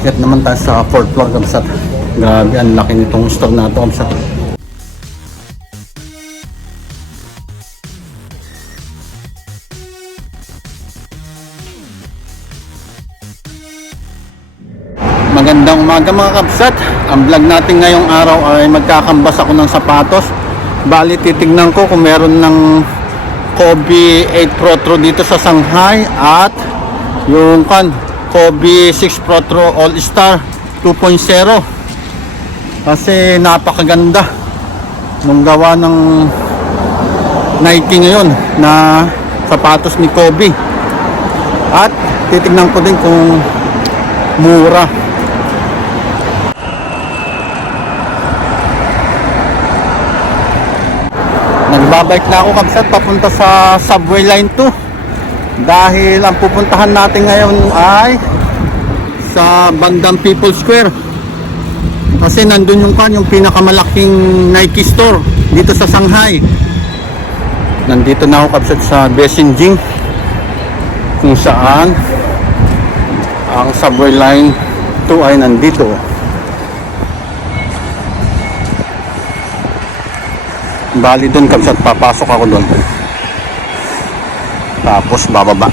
Akyat naman tayo sa 4th floor kabsat. Grabe, ang laki nitong store na ito kabsat. Magandang umaga mga kabsat. Ang vlog natin ngayong araw ay magkakambas ako ng sapatos. Bali titignan ko kung meron ng Kobe 8 Pro True dito sa Shanghai at yung Kobe 6 Pro True All Star 2.0. Kasi napakaganda nung gawa ng Nike ngayon na sapatos ni Kobe. At titignan ko din kung mura. Nagbabike na ako kabsat papunta sa Subway Line 2 dahil ang pupuntahan natin ngayon ay sa bandang People Square kasi nandun yung pinakamalaking Nike store dito sa Shanghai. Nandito na ako kabsat sa Beijing kung saan ang Subway Line 2 ay nandito. Bali doon kabsat, papasok ako doon tapos bababa.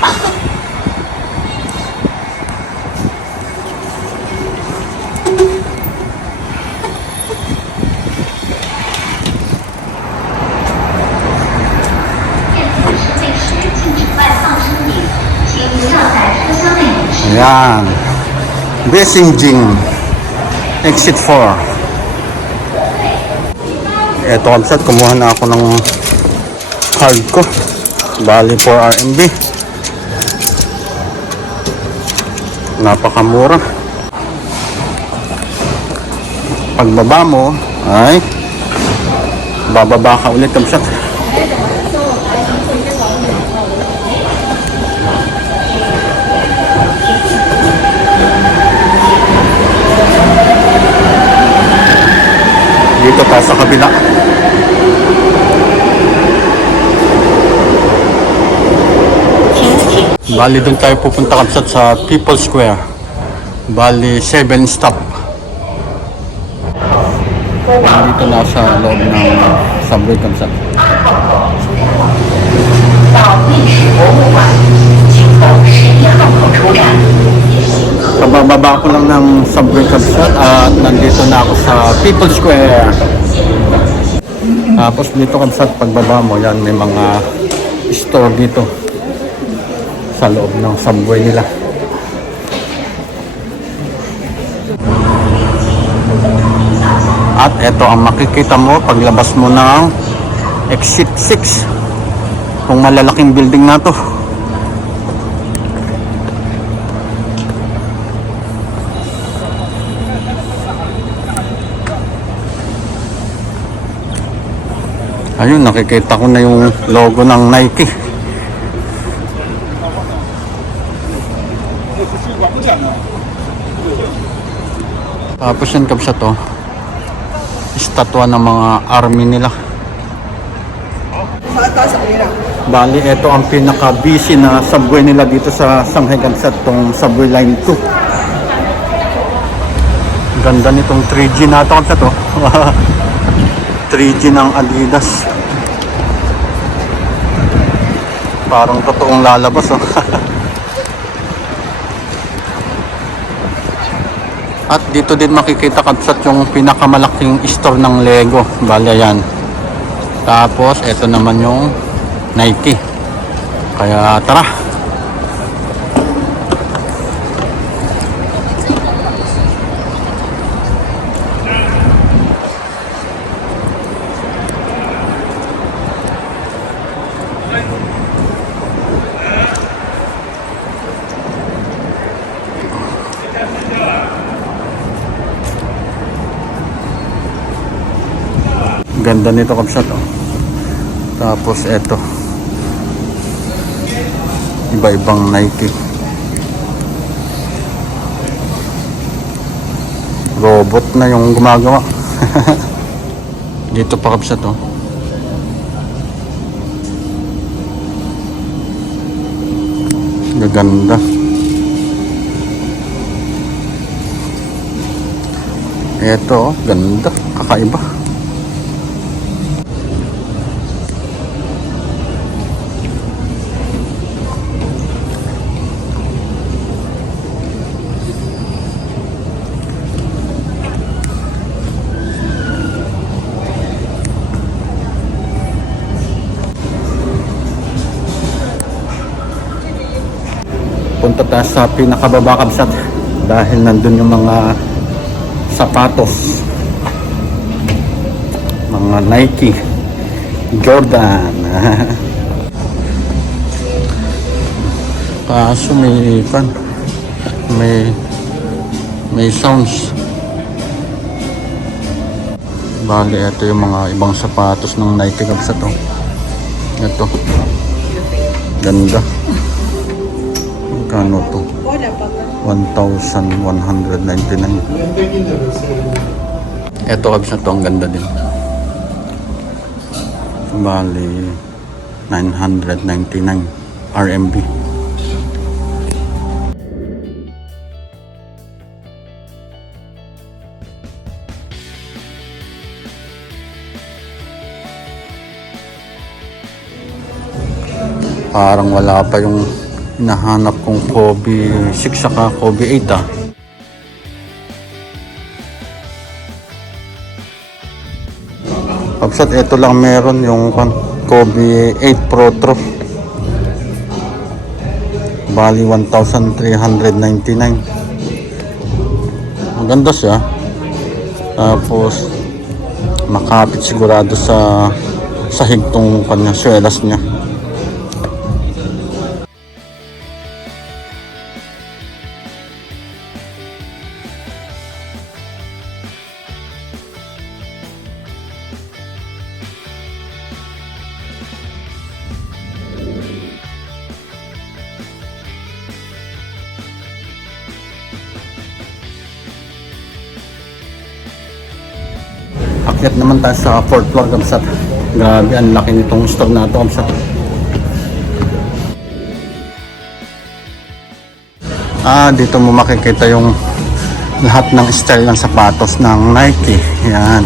Ayan, Beijing exit 4. Eto kabsat, kumuha na ako ng card ko. Bali 4 RMB. Napakamura. Pagbaba mo ay bababa ka ulit kabsat. Dito tayo sa kabila. Bali doon tayo pupunta kabsat sa People Square. Bali 7 stop. Dito na sa loob ng subway kabsat. Kabababa ko lang ng subway kabsat at nandito na ako sa People Square. Tapos dito kabsat, pagbaba mo yan may mga store dito sa loob ng subway nila. At ito ang makikita mo paglabas mo ng exit 6, kung malalaking building na to. Ayun, nakikita ko na yung logo ng Nike. Tapos yan kabsat to, estatwa ng mga army nila. Bali, ito ang pinaka-busy na subway nila dito sa Shanghai kabsat, tong Subway Line 2. Ganda nitong 3G na ito kabsat to. 3G ng Adidas. Parang totoong lalabas oh. At dito din makikita kabsat yung pinakamalaking store ng Lego. Bali yan. Tapos ito naman yung Nike. Kaya tara. Ganda nito kabsat oh. Tapos eto, iba-ibang Nike. Robot na yung gumagawa. Dito pa kabsat oh. Gaganda. Eto, ganda, kakaiba. Punta tayo sa pinakababa kabsat dahil nandun yung mga sapatos, mga Nike, Jordan. Kaso may sounds. Bali, ito yung mga ibang sapatos ng Nike kabsat to. Ito, ganda. Magkano to? 1,199. Ito kabsat to, ang ganda din. Bali 999 RMB. Parang wala pa yung hinahanap kong Kobe 6 saka Kobe 8 ah. Pagsat ito lang meron yung Kobe 8 Pro Tro. Bali 1,399. Maganda siya. Tapos makapit sigurado sa higtong kanya swelas niya. Akyat naman tayo sa 4th floor kabsat. Grabe, ang laki nitong store na ito kabsat. Dito mo makikita yung lahat ng style ng sapatos ng Nike. Yan.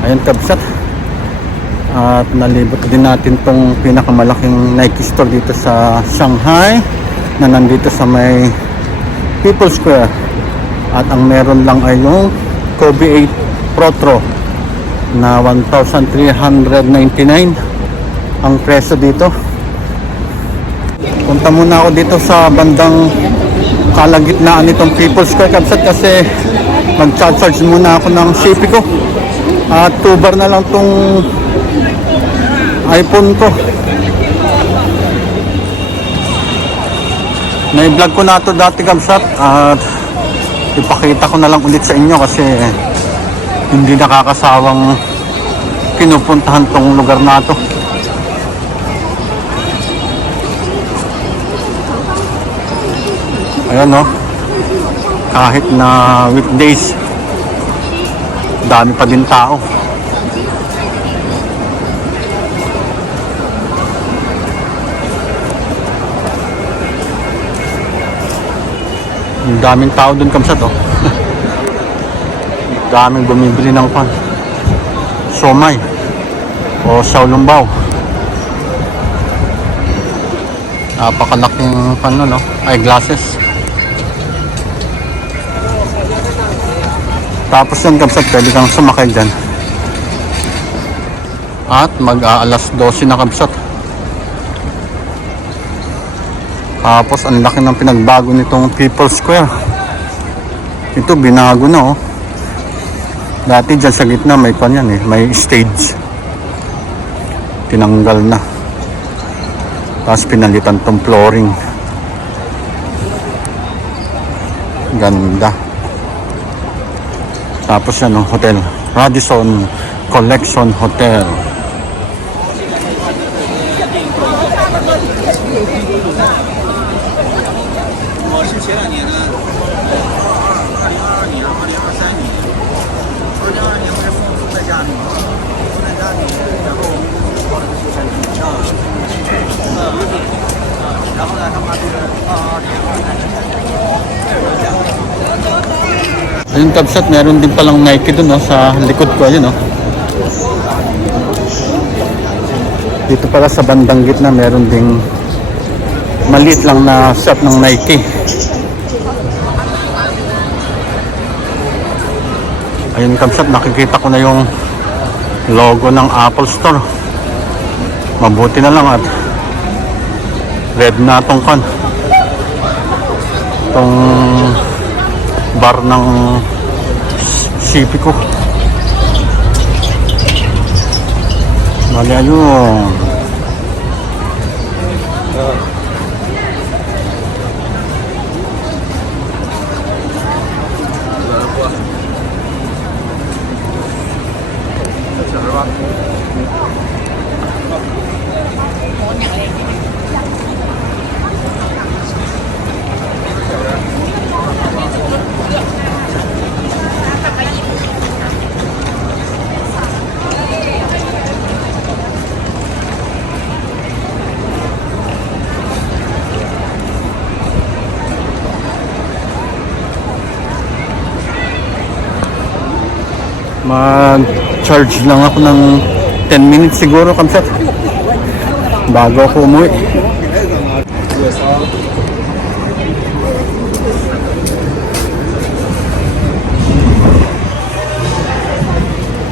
Ayan kabsat, at nalibot din natin tong pinakamalaking Nike store dito sa Shanghai na nandito sa may People's Square, at ang meron lang ay yung Kobe 8 Pro Tro na 1,399 ang presyo dito. Punta muna ako dito sa bandang kalagitnaan nitong People's Square Kabsat kasi mag-charge muna ako ng CP ko. At 2 bar na lang tong iPhone ko. Na-vlog ko na ito dati Kabsat at ipakita ko na lang ulit sa inyo kasi hindi nakakasawang pinupuntahan tong lugar na ito. Ayan no, kahit na weekdays dami pa din tao. Ang daming tao dun Kabsat oh. Daming bumibili ng pan siomai o xiaolongbao. Napakalaking pan no, eyeglasses. Tapos yan Kabsat, pwede kang sumakay dyan. At mag-aalas 12 na Kabsat. Tapos ang laki ng pinagbago nitong People's Square. Ito binago na oh. Dati dyan sa gitna may pan yan eh, may stage. Tinanggal na. Tapos pinalitan tong flooring. Ganda. Tapos yan oh, hotel. Radisson Collection Hotel. Ayun Kabsat, meron din palang Nike dun no, sa likod ko. Ayun no. Dito pala sa bandang gitna meron ding maliit lang na shop ng Nike. Ayun Kabsat, nakikita ko na yung logo ng Apple Store. Mabuti na lang at red na tong kan. Tong bar ng CP ko. Bali ayun. Mag-charge lang ako ng 10 minutes siguro Kabsat bago ako umuwi.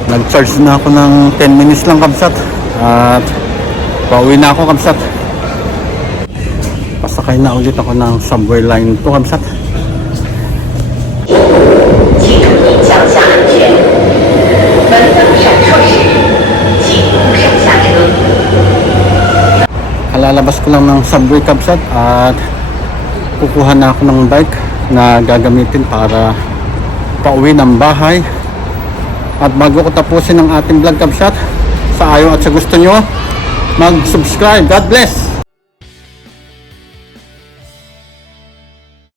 Nag-charge na ako ng 10 minutes lang Kabsat at pauwi na ako Kabsat. Pasakay na ulit ako ng subway line 2 Kabsat. Lalabas ko lang ng subway Kabsat at kukuha na ako ng bike na gagamitin para pauwi ng bahay. At bago ko tapusin ang ating vlog Kabsat, sa ayaw at sa gusto nyo, mag-subscribe. God bless!